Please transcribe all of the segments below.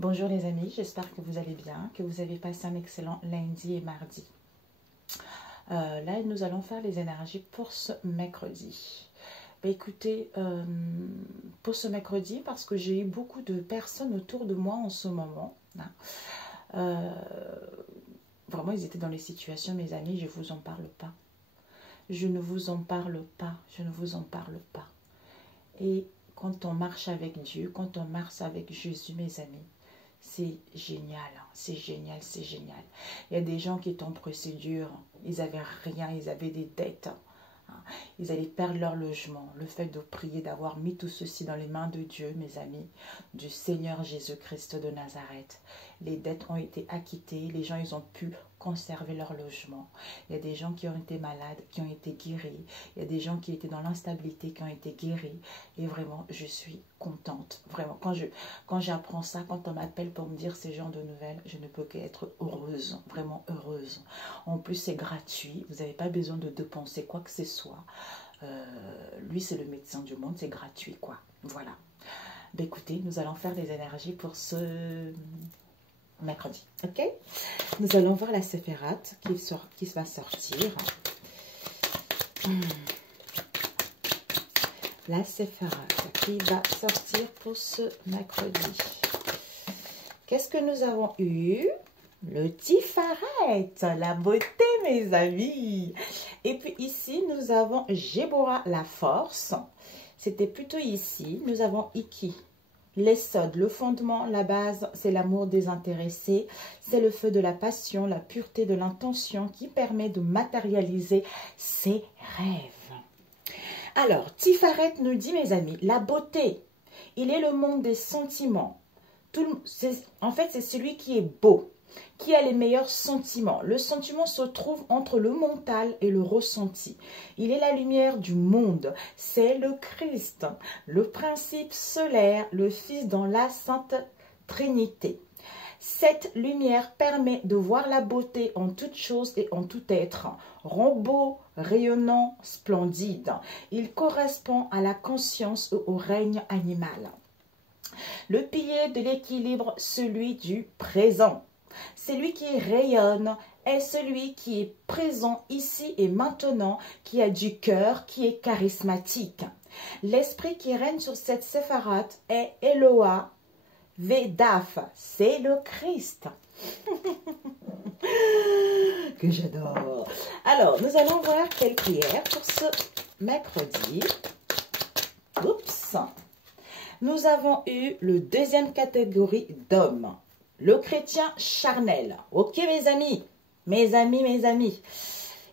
Bonjour les amis, j'espère que vous allez bien, que vous avez passé un excellent lundi et mardi. Là, nous allons faire les énergies pour ce mercredi. Écoutez, pour ce mercredi, parce que j'ai eu beaucoup de personnes autour de moi en ce moment. Vraiment, ils étaient dans les situations, mes amis, je ne vous en parle pas. Je ne vous en parle pas, je ne vous en parle pas. Et quand on marche avec Dieu, quand on marche avec Jésus, mes amis, c'est génial, c'est génial, c'est génial. Il y a des gens qui étaient en procédure, ils n'avaient rien, ils avaient des dettes. Ils allaient perdre leur logement. Le fait de prier, d'avoir mis tout ceci dans les mains de Dieu, mes amis, du Seigneur Jésus-Christ de Nazareth. Les dettes ont été acquittées, les gens ils ont pu conserver leur logement. Il y a des gens qui ont été malades, qui ont été guéris. Il y a des gens qui étaient dans l'instabilité, qui ont été guéris. Et vraiment, je suis contente. Vraiment, quand j'apprends ça, quand on m'appelle pour me dire ces genres de nouvelles, je ne peux qu'être heureuse, vraiment heureuse. En plus, c'est gratuit. Vous n'avez pas besoin de dépenser quoi que ce soit. Lui, c'est le médecin du monde, c'est gratuit, quoi. Voilà. Ben, écoutez, nous allons faire des énergies pour ce mercredi, ok? Nous allons voir la séphérate qui va sortir. La séphérate qui va sortir pour ce mercredi. Qu'est-ce que nous avons eu? Le Tiferet, la beauté, mes amis. Et puis ici, nous avons Gébora, la force. C'était plutôt ici. Nous avons Iki, l'Essod, le fondement, la base, c'est l'amour désintéressé. C'est le feu de la passion, la pureté de l'intention qui permet de matérialiser ses rêves. Alors, Tiferet nous dit, mes amis, la beauté, il est le monde des sentiments. En fait, c'est celui qui est beau, qui a les meilleurs sentiments. Le sentiment se trouve entre le mental et le ressenti. Il est la lumière du monde. C'est le Christ, le principe solaire, le Fils dans la Sainte Trinité. Cette lumière permet de voir la beauté en toute chose et en tout être. Rend beau, rayonnant, splendide. Il correspond à la conscience et au règne animal. Le pilier de l'équilibre, celui du présent. Celui qui rayonne est celui qui est présent ici et maintenant, qui a du cœur, qui est charismatique. L'esprit qui règne sur cette séphérate est Eloah Vedaf, c'est le Christ. Que j'adore. Alors, nous allons voir quelle prière pour ce mercredi. Oups. Nous avons eu le deuxième catégorie d'hommes. Le chrétien charnel. Ok, mes amis. Mes amis, mes amis.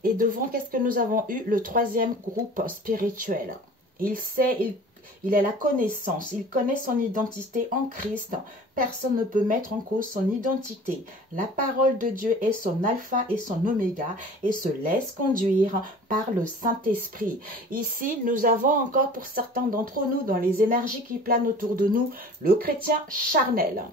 Et devant, qu'est-ce que nous avons eu? Le troisième groupe spirituel. Il a la connaissance. Il connaît son identité en Christ. Personne ne peut mettre en cause son identité. La parole de Dieu est son alpha et son oméga et se laisse conduire par le Saint-Esprit. Ici, nous avons encore pour certains d'entre nous, dans les énergies qui planent autour de nous, le chrétien charnel,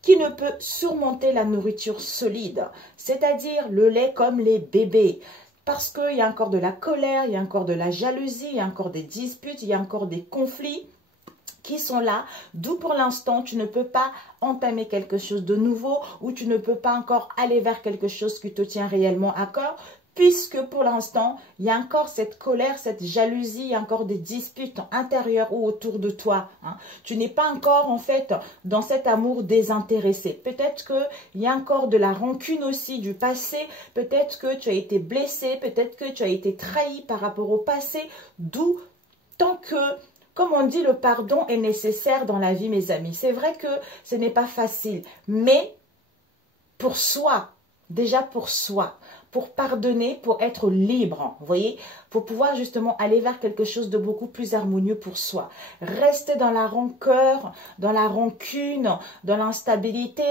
qui ne peut surmonter la nourriture solide, c'est-à-dire le lait comme les bébés. Parce qu'il y a encore de la colère, il y a encore de la jalousie, il y a encore des disputes, il y a encore des conflits qui sont là, d'où pour l'instant tu ne peux pas entamer quelque chose de nouveau ou tu ne peux pas encore aller vers quelque chose qui te tient réellement à cœur, puisque pour l'instant, il y a encore cette colère, cette jalousie, il y a encore des disputes intérieures ou autour de toi. Tu n'es pas encore en fait dans cet amour désintéressé. Peut-être qu'il y a encore de la rancune aussi du passé, peut-être que tu as été blessé, peut-être que tu as été trahi par rapport au passé, d'où tant que... Comme on dit, le pardon est nécessaire dans la vie, mes amis. C'est vrai que ce n'est pas facile, mais pour soi, déjà pour soi, pour pardonner, pour être libre, vous voyez, pour pouvoir justement aller vers quelque chose de beaucoup plus harmonieux pour soi. Rester dans la rancœur, dans la rancune, dans l'instabilité,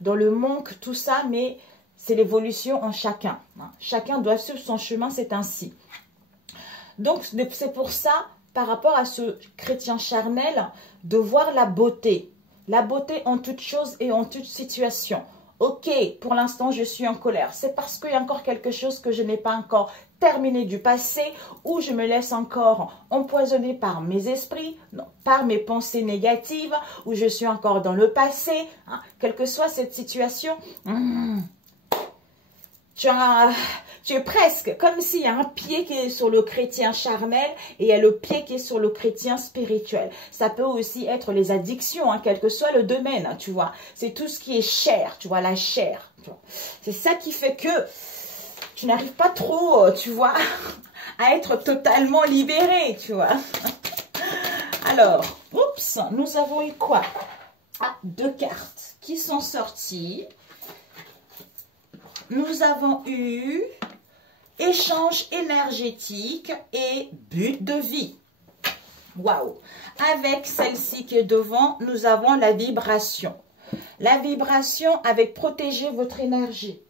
dans le manque, tout ça, mais c'est l'évolution en chacun. Chacun doit suivre son chemin, c'est ainsi. Donc, c'est pour ça, par rapport à ce chrétien charnel, de voir la beauté en toute chose et en toute situation. Ok, pour l'instant, je suis en colère. C'est parce qu'il y a encore quelque chose que je n'ai pas encore terminé du passé, où je me laisse encore empoisonner par mes esprits, non, par mes pensées négatives, où je suis encore dans le passé, hein, quelle que soit cette situation, tu es presque comme s'il y a un pied qui est sur le chrétien charnel et il y a le pied qui est sur le chrétien spirituel. Ça peut aussi être les addictions, hein, quel que soit le domaine, hein, tu vois. C'est tout ce qui est chair, tu vois, la chair. C'est ça qui fait que tu n'arrives pas trop, tu vois, à être totalement libéré, tu vois. Alors, oups, nous avons eu quoi? Ah, 2 cartes qui sont sorties. Nous avons eu échange énergétique et but de vie. Waouh! Avec celle-ci qui est devant, nous avons la vibration. La vibration avec protéger votre énergie.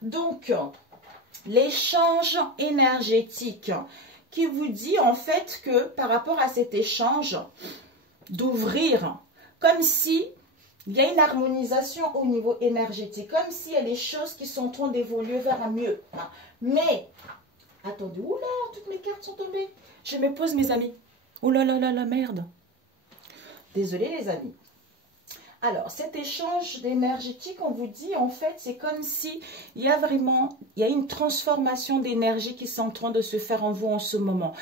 Donc, l'échange énergétique qui vous dit en fait que par rapport à cet échange, d'ouvrir comme si il y a une harmonisation au niveau énergétique, comme s'il y a des choses qui sont en train d'évoluer vers un mieux. Mais, attendez, oula, toutes mes cartes sont tombées. Je me pose mes amis. Oula là là la merde. Désolée les amis. Alors, cet échange d'énergétique, on vous dit, en fait, c'est comme si il y a une transformation d'énergie qui est en train de se faire en vous en ce moment.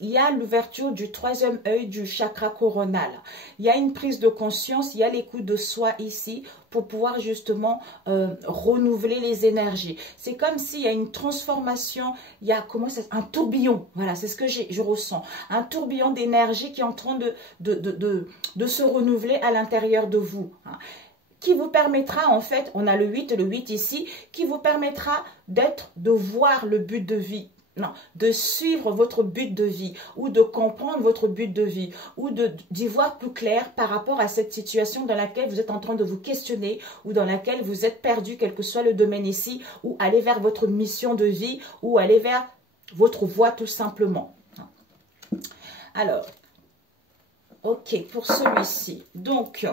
Il y a l'ouverture du 3e œil du chakra coronal. Il y a une prise de conscience, il y a l'écoute de soi ici pour pouvoir justement renouveler les énergies. C'est comme s'il y a une transformation, il y a un tourbillon, voilà, c'est ce que je ressens. Un tourbillon d'énergie qui est en train de se renouveler à l'intérieur de vous. Hein, qui vous permettra, en fait, on a le 8 ici, qui vous permettra de voir le but de vie. Non, de suivre votre but de vie ou de comprendre votre but de vie ou d'y voir plus clair par rapport à cette situation dans laquelle vous êtes en train de vous questionner ou dans laquelle vous êtes perdu, quel que soit le domaine ici, ou aller vers votre mission de vie ou aller vers votre voie tout simplement. Alors, ok, pour celui-ci. Donc,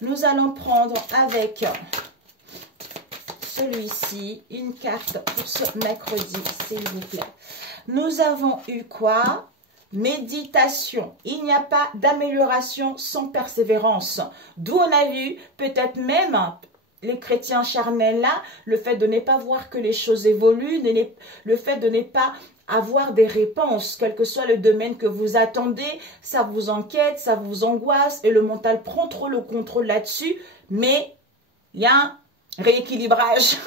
nous allons prendre avec celui-ci, une carte pour ce mercredi, s'il vous plaît. Nous avons eu quoi? Méditation. Il n'y a pas d'amélioration sans persévérance. D'où on a vu peut-être même les chrétiens charnels là, le fait de ne pas voir que les choses évoluent, le fait de ne pas avoir des réponses, quel que soit le domaine que vous attendez, ça vous inquiète, ça vous angoisse et le mental prend trop le contrôle là-dessus, mais il y a un rééquilibrage.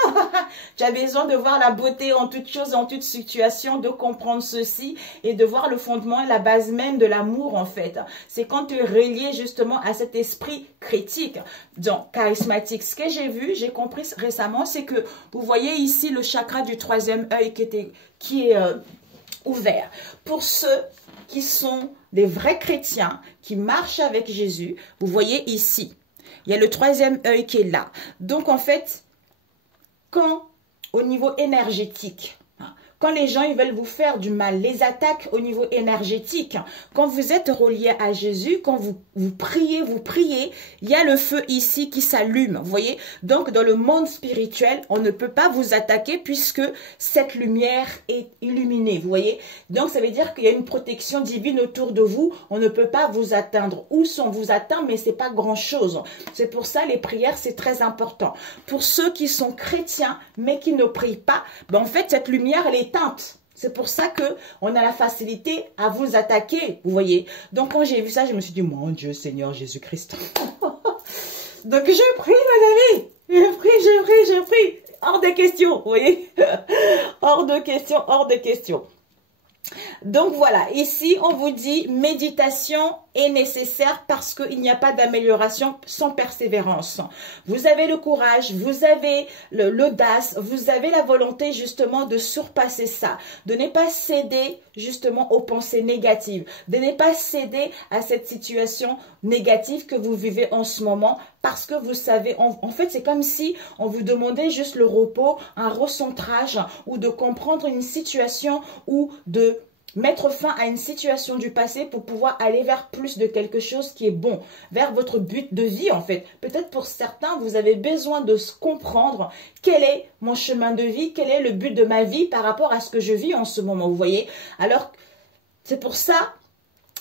Tu as besoin de voir la beauté en toute chose, en toute situation, de comprendre ceci et de voir le fondement et la base même de l'amour en fait. C'est quand tu es relié justement à cet esprit critique, donc charismatique. Ce que j'ai vu, j'ai compris récemment, c'est que vous voyez ici le chakra du 3e œil qui est ouvert. Pour ceux qui sont des vrais chrétiens, qui marchent avec Jésus, vous voyez ici. Il y a le 3e œil qui est là. Donc, en fait, quand, au niveau énergétique, quand les gens ils veulent vous faire du mal, les attaques au niveau énergétique, quand vous êtes relié à Jésus, quand vous priez, il y a le feu ici qui s'allume, vous voyez. Donc, dans le monde spirituel, on ne peut pas vous attaquer puisque cette lumière est illuminée, vous voyez. Donc, ça veut dire qu'il y a une protection divine autour de vous. On ne peut pas vous atteindre. Ou si on vous atteint, mais c'est pas grand-chose. C'est pour ça, les prières, c'est très important. Pour ceux qui sont chrétiens, mais qui ne prient pas, ben, en fait, cette lumière, elle est éteinte. C'est pour ça que on a la facilité à vous attaquer, vous voyez. Donc, quand j'ai vu ça, je me suis dit, mon Dieu, Seigneur Jésus-Christ. Donc, je prie, mes amis. Je prie. Hors de question, vous voyez. Hors de question, hors de question. Donc voilà, ici on vous dit méditation est nécessaire parce qu'il n'y a pas d'amélioration sans persévérance. Vous avez le courage, vous avez l'audace, vous avez la volonté justement de surpasser ça, de ne pas céder justement aux pensées négatives, de ne pas céder à cette situation négative que vous vivez en ce moment parce que vous savez, en fait c'est comme si on vous demandait juste le repos, un recentrage ou de comprendre une situation ou de mettre fin à une situation du passé pour pouvoir aller vers plus de quelque chose qui est bon, vers votre but de vie en fait. Peut-être pour certains, vous avez besoin de comprendre quel est mon chemin de vie, quel est le but de ma vie par rapport à ce que je vis en ce moment, vous voyez. Alors, c'est pour ça,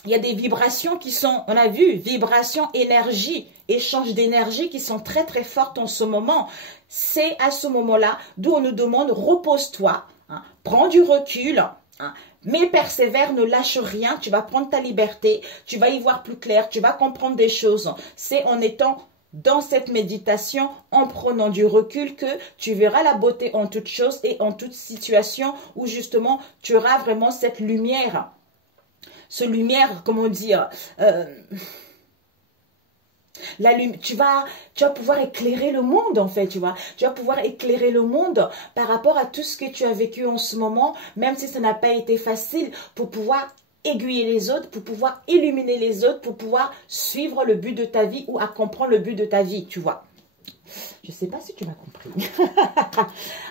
il y a des vibrations qui sont, on a vu, vibrations, énergie, échange d'énergie qui sont très très fortes en ce moment. C'est à ce moment-là d'où on nous demande, repose-toi, hein, prends du recul, hein, mais persévère, ne lâche rien, tu vas prendre ta liberté, tu vas y voir plus clair, tu vas comprendre des choses. C'est en étant dans cette méditation, en prenant du recul, que tu verras la beauté en toute chose et en toute situation où justement tu auras vraiment cette lumière. Ce lumière, comment dire, tu vas pouvoir éclairer le monde en fait, tu vois. Tu vas pouvoir éclairer le monde par rapport à tout ce que tu as vécu en ce moment, même si ça n'a pas été facile, pour pouvoir aiguiller les autres, pour pouvoir illuminer les autres, pour pouvoir suivre le but de ta vie ou à comprendre le but de ta vie, tu vois. Je ne sais pas si tu m'as compris.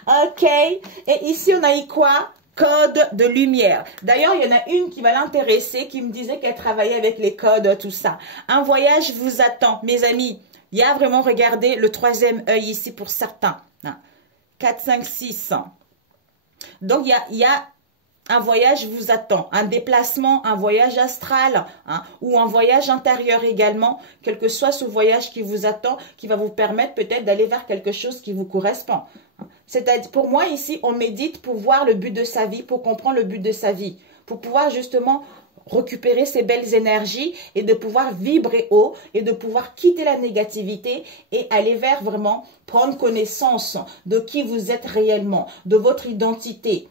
Ok. Et ici, on a eu quoi? Code de lumière. D'ailleurs, il y en a une qui va l'intéresser, qui me disait qu'elle travaillait avec les codes, tout ça. Un voyage vous attend, mes amis. Il y a vraiment, regardez, le troisième œil ici pour certains. 4, 5, 6. Donc, il y a un voyage vous attend, un déplacement, un voyage astral, hein, ou un voyage intérieur également, quel que soit ce voyage qui vous attend, qui va vous permettre peut-être d'aller vers quelque chose qui vous correspond. C'est-à-dire, pour moi, ici, on médite pour voir le but de sa vie, pour comprendre le but de sa vie, pour pouvoir justement récupérer ces belles énergies et de pouvoir vibrer haut et de pouvoir quitter la négativité et aller vers vraiment prendre connaissance de qui vous êtes réellement, de votre identité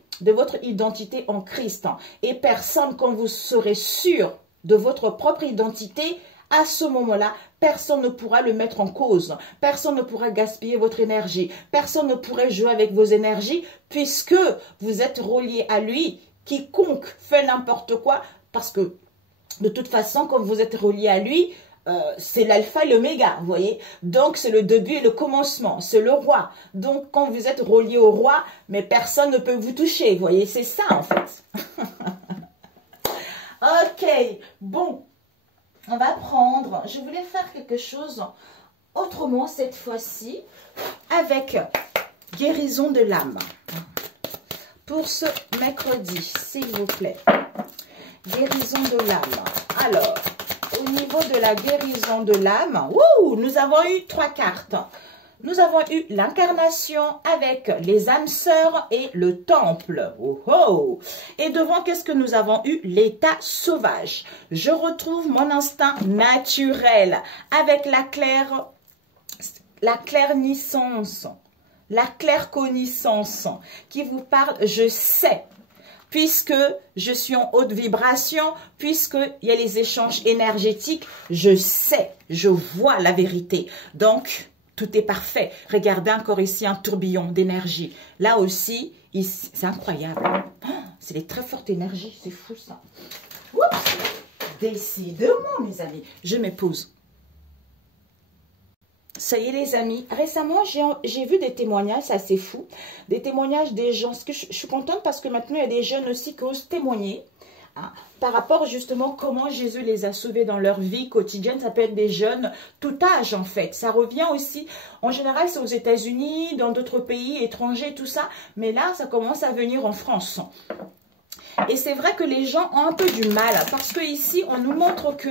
en Christ. Et personne, quand vous serez sûr de votre propre identité, à ce moment-là, personne ne pourra le mettre en cause. Personne ne pourra gaspiller votre énergie. Personne ne pourra jouer avec vos énergies puisque vous êtes relié à lui. Quiconque fait n'importe quoi, parce que de toute façon, quand vous êtes relié à lui, c'est l'alpha et l'oméga, vous voyez. Donc, c'est le début et le commencement. C'est le roi. Donc, quand vous êtes relié au roi, mais personne ne peut vous toucher, vous voyez. C'est ça, en fait. Ok, bon. On va prendre, je voulais faire quelque chose autrement cette fois-ci, avec guérison de l'âme. Pour ce mercredi, s'il vous plaît. Guérison de l'âme. Alors, au niveau de la guérison de l'âme, nous avons eu 3 cartes. Nous avons eu l'incarnation avec les âmes sœurs et le temple. Oh oh. Et devant, qu'est-ce que nous avons eu? L'état sauvage. Je retrouve mon instinct naturel avec la clairnissance, la claire connaissance qui vous parle. Je sais. Puisque je suis en haute vibration, puisqu'il y a les échanges énergétiques, je sais, je vois la vérité. Donc, tout est parfait. Regardez encore ici un tourbillon d'énergie. Là aussi, c'est incroyable. Oh, c'est des très fortes énergies. C'est fou ça. Oups. Décidément, mes amis. Je me pose. Ça y est, les amis. Récemment, j'ai vu des témoignages, c'est assez fou. Des témoignages des gens. Parce que je suis contente parce que maintenant, il y a des jeunes aussi qui osent témoigner. Hein, par rapport justement comment Jésus les a sauvés dans leur vie quotidienne. Ça peut être des jeunes, tout âge en fait. Ça revient aussi, en général c'est aux États-Unis, dans d'autres pays étrangers, tout ça. Mais là, ça commence à venir en France. Et c'est vrai que les gens ont un peu du mal parce que ici on nous montre que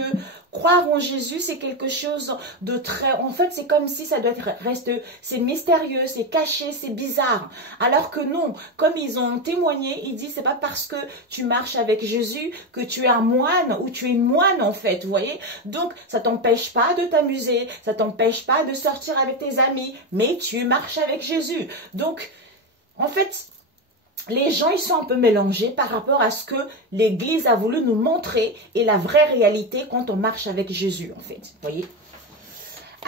croire en Jésus c'est quelque chose de très... En fait c'est comme si ça doit rester... C'est mystérieux, c'est caché, c'est bizarre. Alors que non, comme ils ont témoigné, ils disent c'est pas parce que tu marches avec Jésus que tu es un moine ou tu es moine en fait, vous voyez. Donc ça t'empêche pas de t'amuser, ça t'empêche pas de sortir avec tes amis, mais tu marches avec Jésus. Donc en fait... Les gens, ils sont un peu mélangés par rapport à ce que l'Église a voulu nous montrer et la vraie réalité quand on marche avec Jésus, en fait. Vous voyez?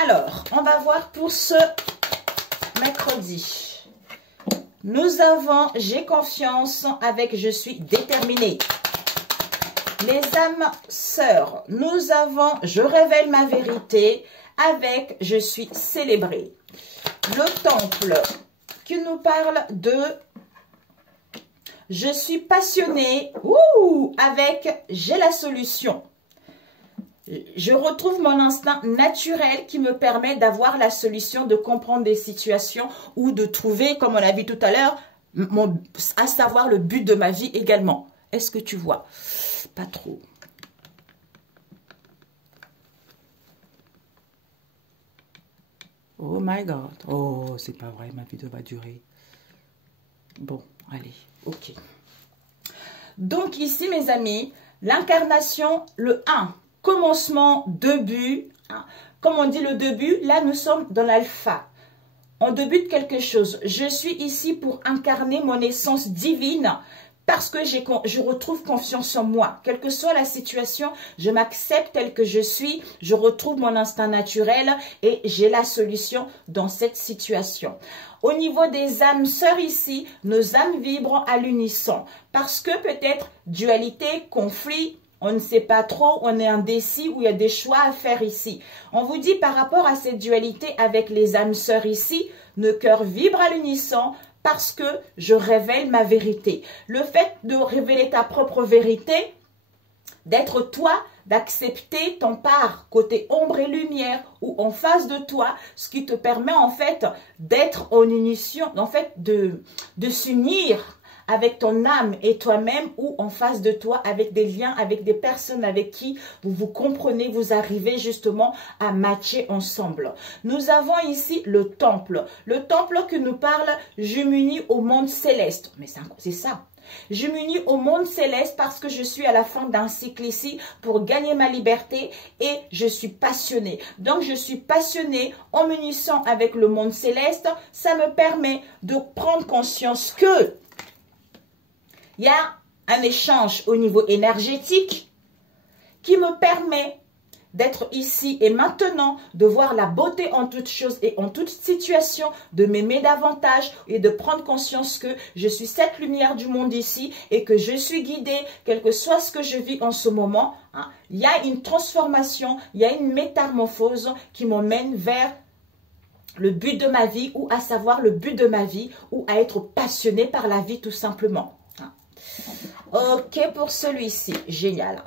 Alors, on va voir pour ce mercredi. Nous avons « J'ai confiance » avec « Je suis déterminée ». Les âmes sœurs, nous avons « Je révèle ma vérité » avec « Je suis célébrée ». Le temple qui nous parle de Je suis passionnée avec j'ai la solution. Je retrouve mon instinct naturel qui me permet d'avoir la solution, de comprendre des situations ou de trouver, comme on a vu tout à l'heure, à savoir le but de ma vie également. Est-ce que tu vois? Pas trop. Oh my God. Oh, c'est pas vrai, ma vidéo va durer. Bon, allez, ok. Donc ici, mes amis, l'incarnation, le 1, commencement, début. Comme on dit le début, là nous sommes dans l'alpha. On débute quelque chose. Je suis ici pour incarner mon essence divine parce que je retrouve confiance en moi. Quelle que soit la situation, je m'accepte tel que je suis, je retrouve mon instinct naturel et j'ai la solution dans cette situation. Au niveau des âmes sœurs ici, nos âmes vibrent à l'unisson parce que peut-être dualité, conflit, on ne sait pas trop, on est indécis ou il y a des choix à faire ici. On vous dit par rapport à cette dualité avec les âmes sœurs ici, nos cœurs vibrent à l'unisson parce que je révèle ma vérité. Le fait de révéler ta propre vérité, d'être toi, d'accepter ton part côté ombre et lumière ou en face de toi, ce qui te permet en fait d'être en unisson, en fait de s'unir avec ton âme et toi-même ou en face de toi avec des liens, avec des personnes avec qui vous vous comprenez, vous arrivez justement à matcher ensemble. Nous avons ici le temple que nous parle, je m'unis au monde céleste. Mais c'est ça. Je m'unis au monde céleste parce que je suis à la fin d'un cycle ici pour gagner ma liberté et je suis passionnée. Donc, je suis passionnée en m'unissant avec le monde céleste. Ça me permet de prendre conscience que il y a un échange au niveau énergétique qui me permet d'être ici et maintenant, de voir la beauté en toutes choses et en toute situation, de m'aimer davantage et de prendre conscience que je suis cette lumière du monde ici et que je suis guidée, quel que soit ce que je vis en ce moment. Il y a une transformation, il y a une métamorphose qui m'emmène vers le but de ma vie ou à savoir le but de ma vie ou à être passionné par la vie tout simplement. Ok pour celui-ci, génial.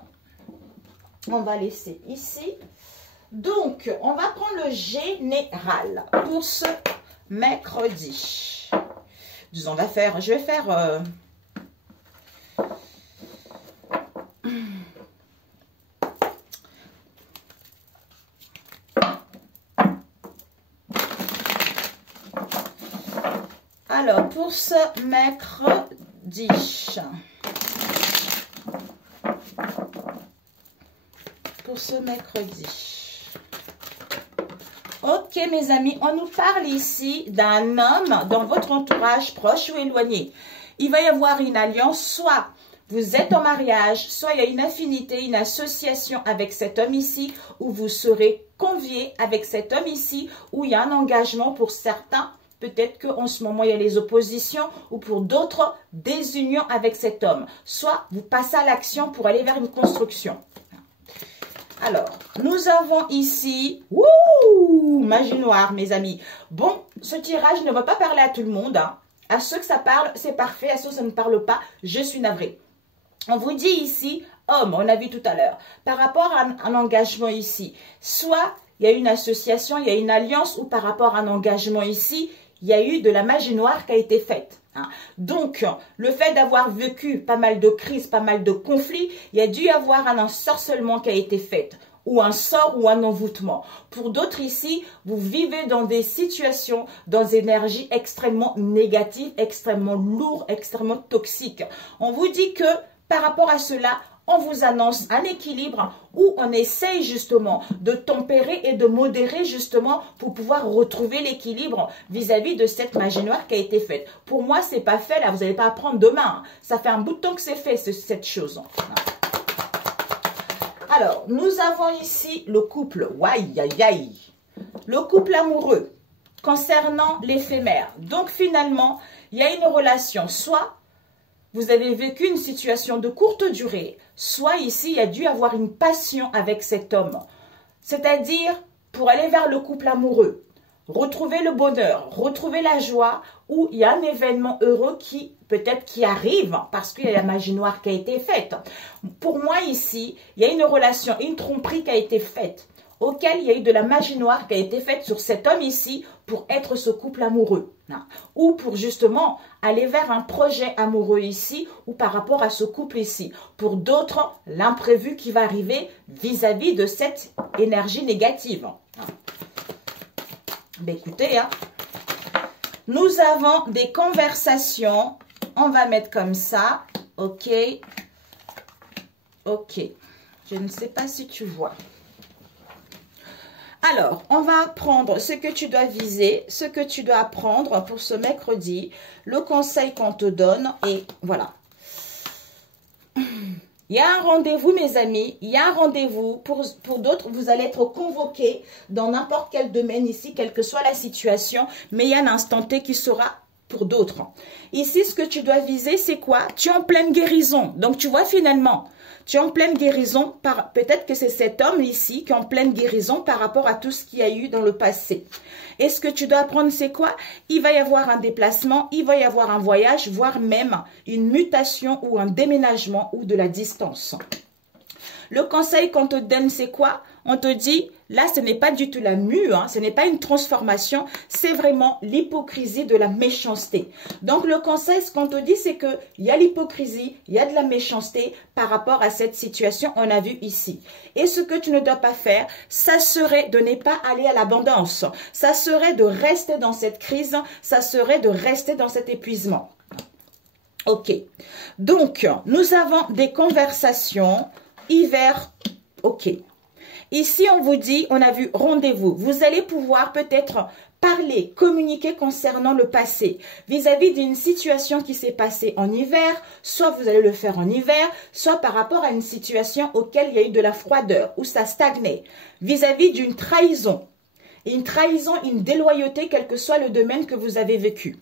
On va laisser ici. Donc, on va prendre le général pour ce mercredi. Je vais faire... Alors, pour ce mercredi... Pour ce mercredi. Ok mes amis, on nous parle ici d'un homme dans votre entourage proche ou éloigné. Il va y avoir une alliance, soit vous êtes en mariage, soit il y a une affinité, une association avec cet homme ici, où vous serez conviés avec cet homme ici, où il y a un engagement pour certains. Peut-être qu'en ce moment, il y a les oppositions ou pour d'autres, des unions avec cet homme. Soit vous passez à l'action pour aller vers une construction. Alors, nous avons ici, magie noire, mes amis. Bon, ce tirage ne va pas parler à tout le monde. À ceux que ça parle, c'est parfait. À ceux que ça ne parle pas, je suis navrée. On vous dit ici, homme, on a vu tout à l'heure, par rapport à un engagement ici. Soit il y a une association, il y a une alliance, ou par rapport à un engagement ici, il y a eu de la magie noire qui a été faite. Donc, le fait d'avoir vécu pas mal de crises, pas mal de conflits, il y a dû y avoir un ensorcellement qui a été fait, ou un sort ou un envoûtement. Pour d'autres ici, vous vivez dans des situations, dans des énergies extrêmement négatives, extrêmement lourdes, extrêmement toxiques. On vous dit que par rapport à cela, on vous annonce un équilibre où on essaye justement de tempérer et de modérer justement pour pouvoir retrouver l'équilibre vis-à-vis de cette magie noire qui a été faite. Pour moi, c'est pas fait là, vous n'allez pas apprendre demain. Ça fait un bout de temps que c'est fait cette chose. Alors, nous avons ici le couple, le couple amoureux concernant l'éphémère. Donc finalement, il y a une relation, soit vous avez vécu une situation de courte durée, soit ici, il y a dû avoir une passion avec cet homme. C'est-à-dire, pour aller vers le couple amoureux, retrouver le bonheur, retrouver la joie, ou il y a un événement heureux qui peut-être qui arrive parce qu'il y a la magie noire qui a été faite. Pour moi ici, il y a une relation, une tromperie qui a été faite, auquel il y a eu de la magie noire qui a été faite sur cet homme ici pour être ce couple amoureux. Ou pour justement aller vers un projet amoureux ici ou par rapport à ce couple ici. Pour d'autres, l'imprévu qui va arriver vis-à-vis de cette énergie négative. Ben écoutez, nous avons des conversations. On va mettre comme ça. Ok. Ok. Je ne sais pas si tu vois. Alors, on va prendre ce que tu dois viser, ce que tu dois apprendre pour ce mercredi, le conseil qu'on te donne et voilà. Il y a un rendez-vous, mes amis, il y a un rendez-vous. Pour d'autres, vous allez être convoqués dans n'importe quel domaine ici, quelle que soit la situation, mais il y a un instant T qui sera pour d'autres. Ici, ce que tu dois viser, c'est quoi? Tu es en pleine guérison. Donc, tu vois finalement, tu es en pleine guérison. Peut-être que c'est cet homme ici qui est en pleine guérison par rapport à tout ce qu'il y a eu dans le passé. Et ce que tu dois apprendre, c'est quoi? Il va y avoir un déplacement, il va y avoir un voyage, voire même une mutation ou un déménagement ou de la distance. Le conseil qu'on te donne, c'est quoi? On te dit, là, ce n'est pas du tout la mue, ce n'est pas une transformation, c'est vraiment l'hypocrisie de la méchanceté. Donc, le conseil, ce qu'on te dit, c'est qu'il y a l'hypocrisie, il y a de la méchanceté par rapport à cette situation, on a vu ici. Et ce que tu ne dois pas faire, ça serait de ne pas aller à l'abondance. Ça serait de rester dans cette crise, ça serait de rester dans cet épuisement. Ok. Donc, nous avons des conversations hiver, ok. Ici, on vous dit, on a vu rendez-vous. Vous allez pouvoir peut-être parler, communiquer concernant le passé, vis-à-vis d'une situation qui s'est passée en hiver, soit vous allez le faire en hiver, soit par rapport à une situation auquel il y a eu de la froideur, où ça stagnait, vis-à-vis d'une trahison. Une trahison, une déloyauté, quel que soit le domaine que vous avez vécu.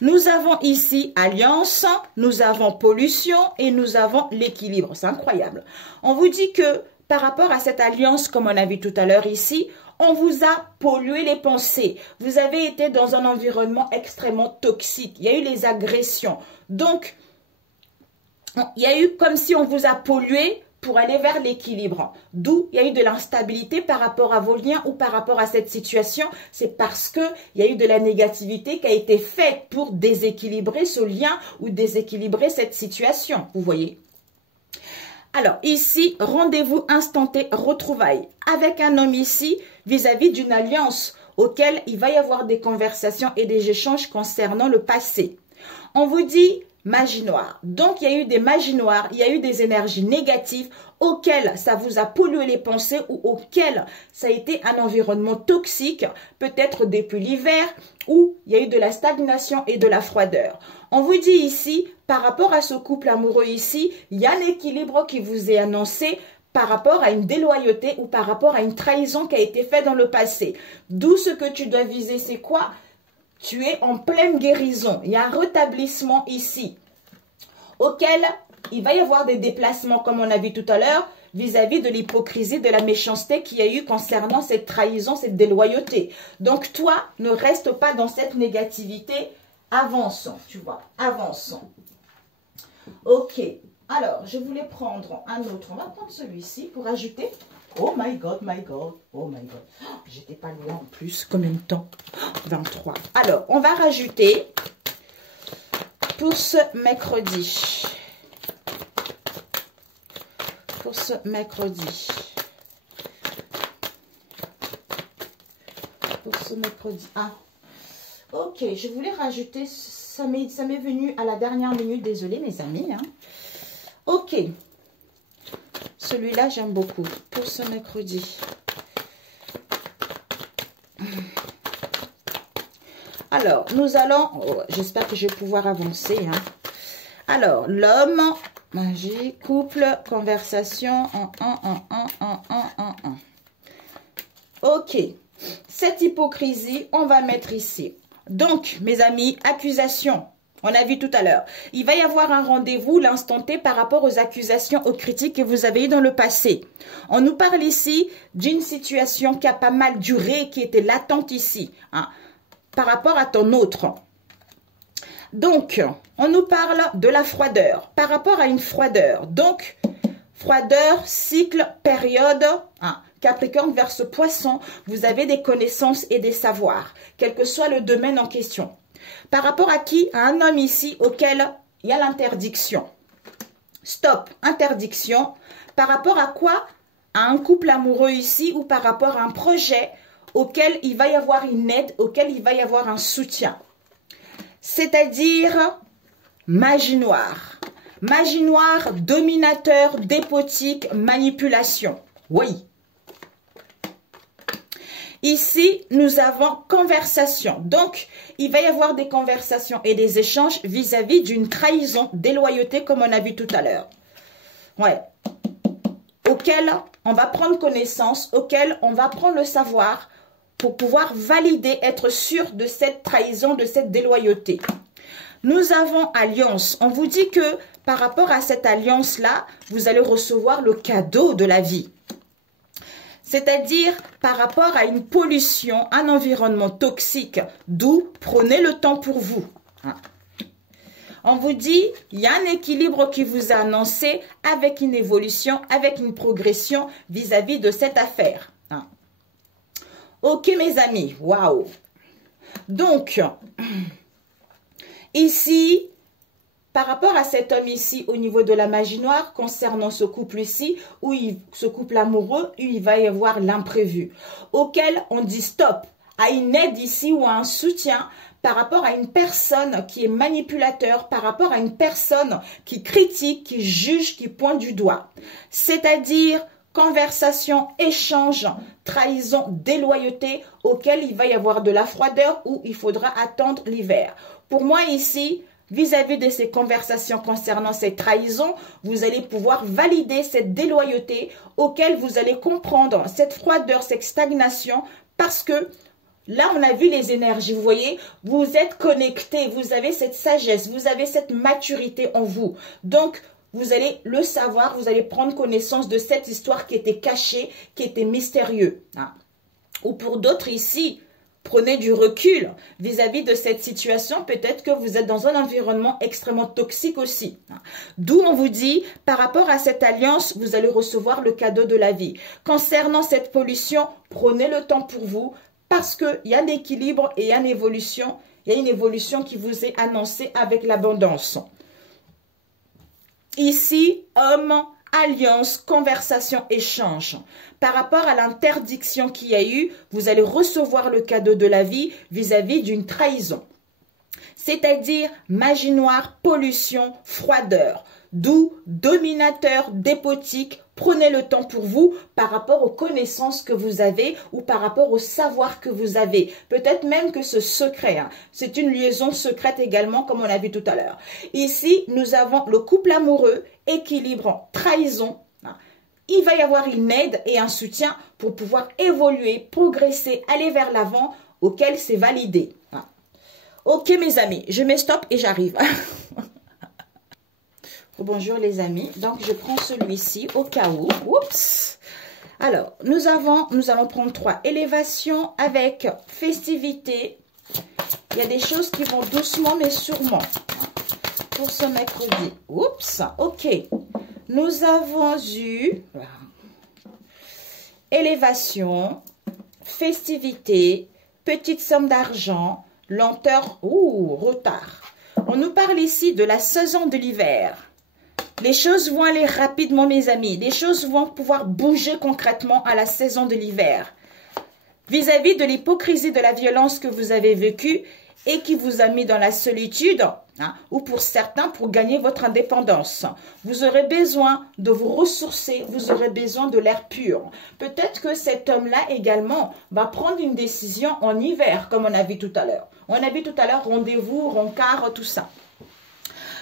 Nous avons ici alliance, nous avons pollution et nous avons l'équilibre. C'est incroyable. On vous dit que par rapport à cette alliance, comme on a vu tout à l'heure ici, on vous a pollué les pensées. Vous avez été dans un environnement extrêmement toxique. Il y a eu les agressions. Donc, il y a eu comme si on vous a pollué pour aller vers l'équilibre. D'où il y a eu de l'instabilité par rapport à vos liens ou par rapport à cette situation. C'est parce qu'il y a eu de la négativité qui a été faite pour déséquilibrer ce lien ou déséquilibrer cette situation. Vous voyez? Alors, ici, rendez-vous instanté, retrouvailles avec un homme ici vis-à-vis d'une alliance auquel il va y avoir des conversations et des échanges concernant le passé. On vous dit magie noire. Donc, il y a eu des magies noires, il y a eu des énergies négatives auxquelles ça vous a pollué les pensées ou auxquelles ça a été un environnement toxique, peut-être depuis l'hiver, où il y a eu de la stagnation et de la froideur. On vous dit ici, par rapport à ce couple amoureux ici, il y a un équilibre qui vous est annoncé par rapport à une déloyauté ou par rapport à une trahison qui a été faite dans le passé. D'où ce que tu dois viser, c'est quoi? Tu es en pleine guérison. Il y a un rétablissement ici, auquel il va y avoir des déplacements, comme on a vu tout à l'heure, vis-à-vis de l'hypocrisie, de la méchanceté qu'il y a eu concernant cette trahison, cette déloyauté. Donc, toi, ne reste pas dans cette négativité. Avançons, tu vois, avançons. Ok, alors, je voulais prendre un autre. On va prendre celui-ci pour ajouter. Oh my God, my God, oh my God. Oh, j'étais pas loin en plus. Combien de temps? 23. Alors, on va rajouter pour ce mercredi. Pour ce mercredi. Pour ce mercredi. Ah, ok, je voulais rajouter, ça m'est venu à la dernière minute, désolé mes amis. Ok, celui-là j'aime beaucoup pour ce mercredi. Alors, nous allons, j'espère que je vais pouvoir avancer. Alors, l'homme, magie, couple, conversation, Ok, cette hypocrisie, on va mettre ici. Donc, mes amis, accusation. On a vu tout à l'heure. Il va y avoir un rendez-vous, l'instant T, par rapport aux accusations, aux critiques que vous avez eues dans le passé. On nous parle ici d'une situation qui a pas mal duré, qui était latente ici, hein, par rapport à ton autre. Donc, on nous parle de la froideur, par rapport à une froideur. Donc, froideur, cycle, période, hein, Capricorne verse Poisson, vous avez des connaissances et des savoirs, quel que soit le domaine en question. Par rapport à qui? À un homme ici auquel il y a l'interdiction. Stop, interdiction. Par rapport à quoi? À un couple amoureux ici ou par rapport à un projet auquel il va y avoir une aide, auquel il va y avoir un soutien. C'est-à-dire magie noire. Magie noire, dominateur, dépotique, manipulation. Oui. Ici, nous avons conversation. Donc, il va y avoir des conversations et des échanges vis-à-vis d'une trahison, déloyauté, comme on a vu tout à l'heure. Ouais. Auquel on va prendre connaissance, auquel on va prendre le savoir pour pouvoir valider, être sûr de cette trahison, de cette déloyauté. Nous avons alliance. On vous dit que par rapport à cette alliance-là, vous allez recevoir le cadeau de la vie. C'est-à-dire par rapport à une pollution, un environnement toxique, d'où prenez le temps pour vous. On vous dit, il y a un équilibre qui vous a annoncé avec une évolution, avec une progression vis-à-vis de cette affaire. Ok mes amis, waouh. Donc, ici, par rapport à cet homme ici, au niveau de la magie noire, concernant ce couple ici, ce couple amoureux, où il va y avoir l'imprévu, auquel on dit stop, à une aide ici ou à un soutien par rapport à une personne qui est manipulateur, par rapport à une personne qui critique, qui juge, qui pointe du doigt. C'est-à-dire conversation, échange, trahison, déloyauté, auquel il va y avoir de la froideur ou il faudra attendre l'hiver. Pour moi ici, vis-à-vis de ces conversations concernant ces trahisons, vous allez pouvoir valider cette déloyauté auquel vous allez comprendre cette froideur, cette stagnation, parce que là, on a vu les énergies, vous voyez, vous êtes connectés, vous avez cette sagesse, vous avez cette maturité en vous. Donc, vous allez le savoir, vous allez prendre connaissance de cette histoire qui était cachée, qui était mystérieuse. Ou pour d'autres ici, prenez du recul vis-à-vis de cette situation. Peut-être que vous êtes dans un environnement extrêmement toxique aussi. D'où on vous dit, par rapport à cette alliance, vous allez recevoir le cadeau de la vie. Concernant cette pollution, prenez le temps pour vous parce qu'il y a l'équilibre et il y a une évolution. Il y a une évolution qui vous est annoncée avec l'abondance. Ici, homme, alliance, conversation, échange. Par rapport à l'interdiction qu'il y a eu, vous allez recevoir le cadeau de la vie vis-à-vis d'une trahison. C'est-à-dire magie noire, pollution, froideur. D'où dominateur, dépotique. Prenez le temps pour vous par rapport aux connaissances que vous avez ou par rapport au savoir que vous avez. Peut-être même que ce secret, c'est une liaison secrète également comme on a vu tout à l'heure. Ici, nous avons le couple amoureux, équilibre, trahison. Il va y avoir une aide et un soutien pour pouvoir évoluer, progresser, aller vers l'avant auquel c'est validé. Ok mes amis, je mets stop et j'arrive. Bonjour les amis, donc je prends celui-ci au cas où. Oups. Alors, nous allons prendre 3 élévations avec festivité. Il y a des choses qui vont doucement mais sûrement pour ce mercredi. Oups, ok. Nous avons eu élévation, festivité, petite somme d'argent, lenteur ou retard. On nous parle ici de la saison de l'hiver. Les choses vont aller rapidement, mes amis. Les choses vont pouvoir bouger concrètement à la saison de l'hiver. Vis-à-vis de l'hypocrisie, de la violence que vous avez vécue et qui vous a mis dans la solitude, ou pour certains, pour gagner votre indépendance. Vous aurez besoin de vous ressourcer, vous aurez besoin de l'air pur. Peut-être que cet homme-là également va prendre une décision en hiver, comme on a vu tout à l'heure. On a vu tout à l'heure rendez-vous, rencard, tout ça.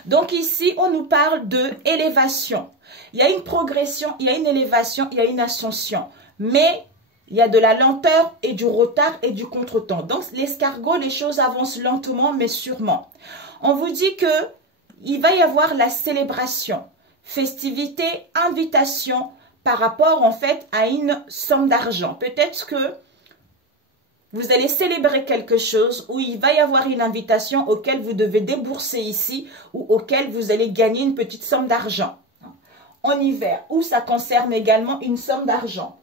Donc ici, on nous parle de élévation. Il y a une progression, il y a une élévation, il y a une ascension. Mais il y a de la lenteur et du retard et du contretemps. Donc l'escargot, les choses avancent lentement mais sûrement. On vous dit que il va y avoir la célébration, festivité, invitation par rapport en fait à une somme d'argent. Peut-être que vous allez célébrer quelque chose où il va y avoir une invitation auquel vous devez débourser ici ou auquel vous allez gagner une petite somme d'argent. En hiver, où ça concerne également une somme d'argent.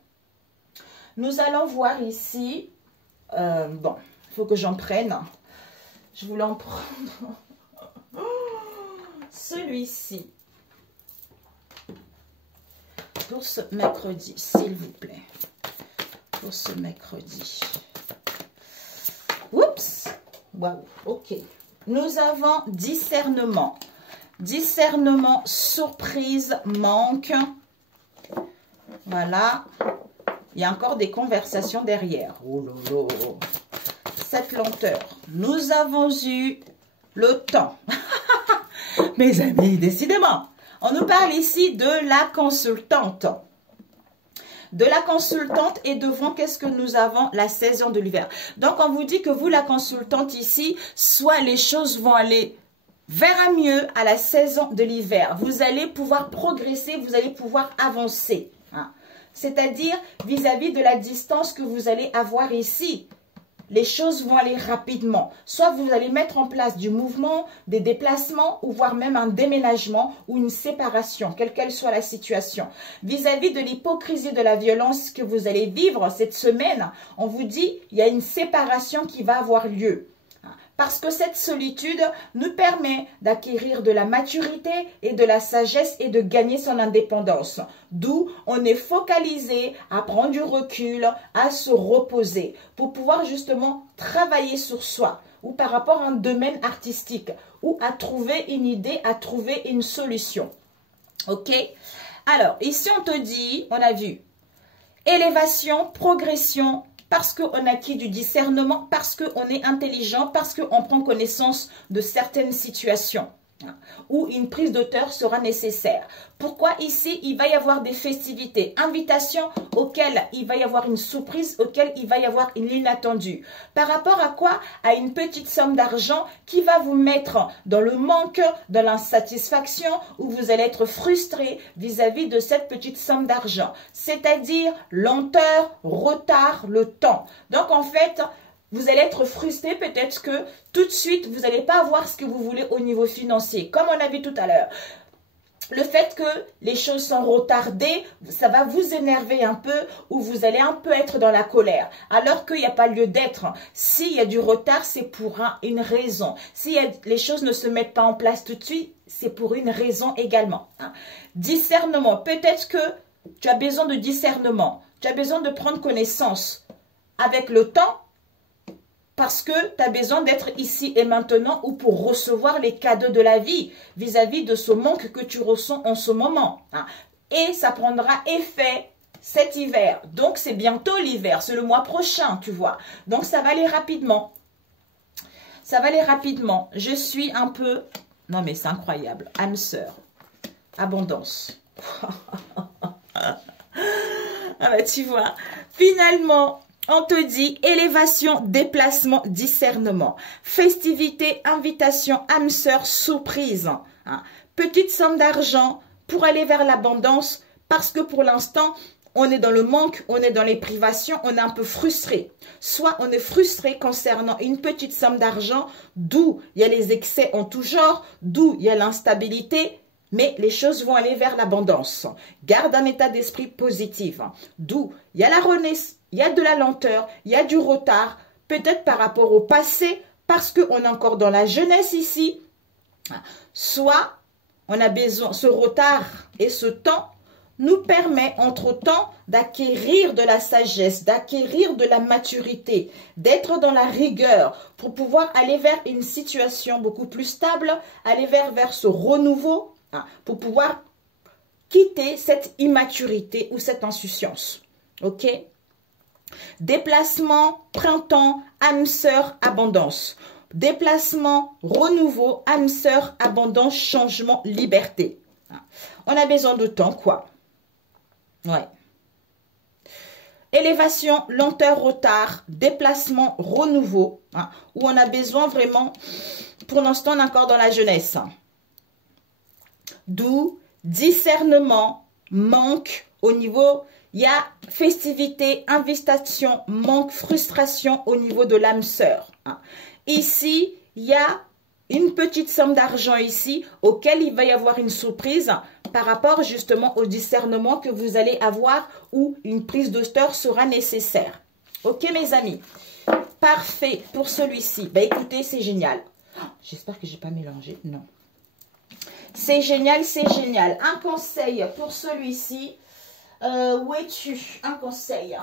Nous allons voir ici, bon, il faut que j'en prenne. Je voulais en prendre celui-ci pour ce mercredi, s'il vous plaît. Pour ce mercredi. Oups, waouh, ok. Nous avons discernement. Discernement, surprise, manque. Voilà. Il y a encore des conversations derrière. Oh là là. Cette lenteur. Nous avons eu le temps. Mes amis, décidément. On nous parle ici de la consultante. De la consultante et devant, qu'est-ce que nous avons? La saison de l'hiver. Donc, on vous dit que vous, la consultante ici, soit les choses vont aller vers un mieux à la saison de l'hiver. Vous allez pouvoir progresser, vous allez pouvoir avancer. Hein. C'est-à-dire vis-à-vis de la distance que vous allez avoir ici. Les choses vont aller rapidement. Soit vous allez mettre en place du mouvement, des déplacements, ou voire même un déménagement ou une séparation, quelle qu'elle soit la situation. Vis-à-vis de l'hypocrisie de la violence que vous allez vivre cette semaine, on vous dit il y a une séparation qui va avoir lieu. Parce que cette solitude nous permet d'acquérir de la maturité et de la sagesse et de gagner son indépendance. D'où on est focalisé à prendre du recul, à se reposer pour pouvoir justement travailler sur soi ou par rapport à un domaine artistique ou à trouver une idée, à trouver une solution. Ok? Alors, ici on te dit, on a vu, élévation, progression, parce qu'on acquit du discernement, parce qu'on est intelligent, parce qu'on prend connaissance de certaines situations où une prise d'auteur sera nécessaire. Pourquoi ici, il va y avoir des festivités, invitations auxquelles il va y avoir une surprise, auxquelles il va y avoir une inattendue. Par rapport à quoi? À une petite somme d'argent qui va vous mettre dans le manque, dans l'insatisfaction, où vous allez être frustré vis-à-vis de cette petite somme d'argent. C'est-à-dire lenteur, retard, le temps. Donc en fait, vous allez être frustré, peut-être que tout de suite, vous n'allez pas avoir ce que vous voulez au niveau financier. Comme on a vu tout à l'heure, le fait que les choses sont retardées, ça va vous énerver un peu ou vous allez un peu être dans la colère. Alors qu'il n'y a pas lieu d'être. S'il y a du retard, c'est pour une raison. Si les choses ne se mettent pas en place tout de suite, c'est pour une raison également. Discernement. Peut-être que tu as besoin de discernement. Tu as besoin de prendre connaissance avec le temps. Parce que tu as besoin d'être ici et maintenant ou pour recevoir les cadeaux de la vie vis-à-vis de ce manque que tu ressens en ce moment. Et ça prendra effet cet hiver. Donc, c'est bientôt l'hiver. C'est le mois prochain, tu vois. Donc, ça va aller rapidement. Ça va aller rapidement. Je suis un peu... Non, mais c'est incroyable. Âme sœur. Abondance. Ah bah, tu vois. Finalement... On te dit élévation, déplacement, discernement, festivité, invitation, âme sœur, surprise. Petite somme d'argent pour aller vers l'abondance parce que pour l'instant, on est dans le manque, on est dans les privations, on est un peu frustré. Soit on est frustré concernant une petite somme d'argent, d'où il y a les excès en tout genre, d'où il y a l'instabilité. Mais les choses vont aller vers l'abondance. Garde un état d'esprit positif. D'où il y a la renaissance. Il y a de la lenteur, il y a du retard, peut-être par rapport au passé, parce qu'on est encore dans la jeunesse ici. Soit on a besoin, ce retard et ce temps nous permet entre-temps d'acquérir de la sagesse, d'acquérir de la maturité, d'être dans la rigueur pour pouvoir aller vers une situation beaucoup plus stable, aller vers ce renouveau, pour pouvoir quitter cette immaturité ou cette insouciance. Ok? Déplacement, printemps, âme sœur, abondance. Déplacement, renouveau, âme sœur, abondance, changement, liberté. On a besoin de temps, quoi. Ouais. élévation, lenteur, retard, déplacement, renouveau, hein, où on a besoin vraiment, pour l'instant, on est encore dans la jeunesse. Hein. D'où discernement, manque au niveau, il y a festivité, invitation, manque, frustration au niveau de l'âme sœur. Hein. Ici, il y a une petite somme d'argent ici, auquel il va y avoir une surprise par rapport justement au discernement que vous allez avoir où une prise de hauteur sera nécessaire. Ok mes amis? Parfait pour celui-ci. Ben écoutez, c'est génial. Oh, j'espère que je n'ai pas mélangé. Non. C'est génial, c'est génial. Un conseil pour celui-ci. Où es-tu? Un conseil.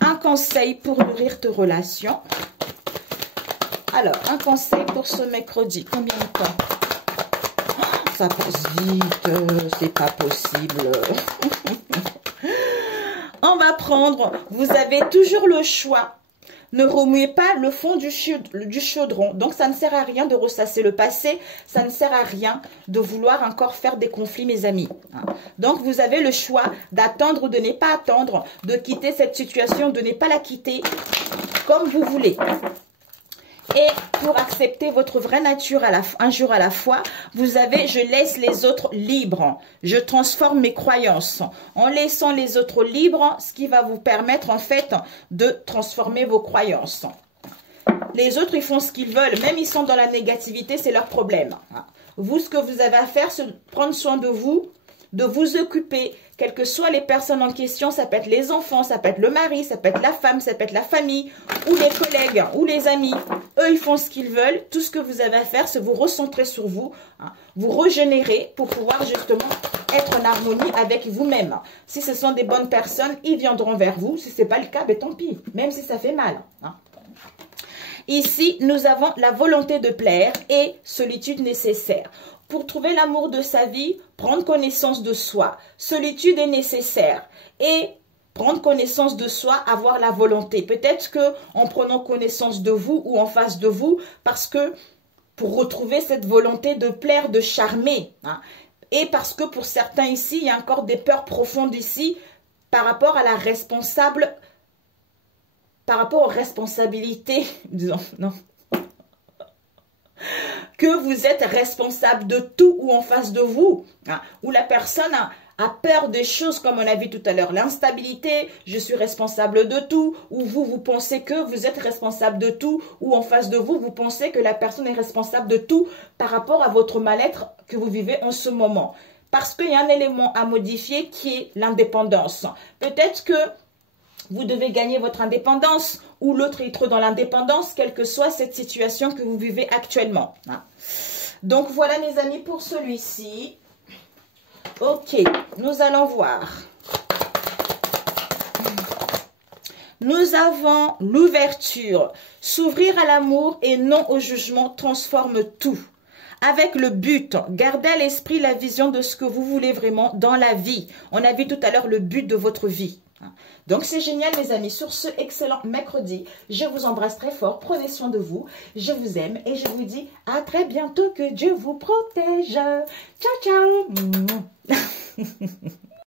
Un conseil pour nourrir tes relations. Alors, un conseil pour ce mercredi. Combien de temps? Oh, ça passe vite. C'est pas possible. On va prendre. Vous avez toujours le choix. Ne remuez pas le fond du chaudron. Donc, ça ne sert à rien de ressasser le passé. Ça ne sert à rien de vouloir encore faire des conflits, mes amis. Donc, vous avez le choix d'attendre ou de ne pas attendre, de quitter cette situation, de ne pas la quitter comme vous voulez. Et pour accepter votre vraie nature un jour à la fois, vous avez « je laisse les autres libres ». Je transforme mes croyances. En laissant les autres libres, ce qui va vous permettre en fait de transformer vos croyances. Les autres, ils font ce qu'ils veulent. Même ils sont dans la négativité, c'est leur problème. Vous, ce que vous avez à faire, c'est prendre soin de vous occuper, quelles que soient les personnes en question, ça peut être les enfants, ça peut être le mari, ça peut être la femme, ça peut être la famille, ou les collègues, ou les amis. Eux, ils font ce qu'ils veulent. Tout ce que vous avez à faire, c'est vous recentrer sur vous, vous régénérer pour pouvoir justement être en harmonie avec vous-même. Si ce sont des bonnes personnes, ils viendront vers vous. Si ce n'est pas le cas, ben tant pis, même si ça fait mal. Ici, nous avons la volonté de plaire et solitude nécessaire. Pour trouver l'amour de sa vie, prendre connaissance de soi. Solitude est nécessaire. Et prendre connaissance de soi, avoir la volonté. Peut-être qu'en prenant connaissance de vous ou en face de vous, parce que pour retrouver cette volonté de plaire, de charmer. Et parce que pour certains ici, il y a encore des peurs profondes ici par rapport à la responsable, par rapport aux responsabilités, disons, non. Que vous êtes responsable de tout ou en face de vous, où la personne a peur des choses comme on a vu tout à l'heure, l'instabilité, je suis responsable de tout, ou vous pensez que vous êtes responsable de tout, ou en face de vous, vous pensez que la personne est responsable de tout par rapport à votre mal-être que vous vivez en ce moment. Parce qu'il y a un élément à modifier qui est l'indépendance. Peut-être que vous devez gagner votre indépendance ou l'autre est trop dans l'indépendance, quelle que soit cette situation que vous vivez actuellement. Donc voilà mes amis pour celui-ci. Ok, nous allons voir. Nous avons l'ouverture. S'ouvrir à l'amour et non au jugement transforme tout. Avec le but, gardez à l'esprit la vision de ce que vous voulez vraiment dans la vie. On a vu tout à l'heure le but de votre vie. Donc c'est génial mes amis, sur ce excellent mercredi, je vous embrasse très fort, prenez soin de vous, je vous aime et je vous dis à très bientôt, que Dieu vous protège. Ciao ciao.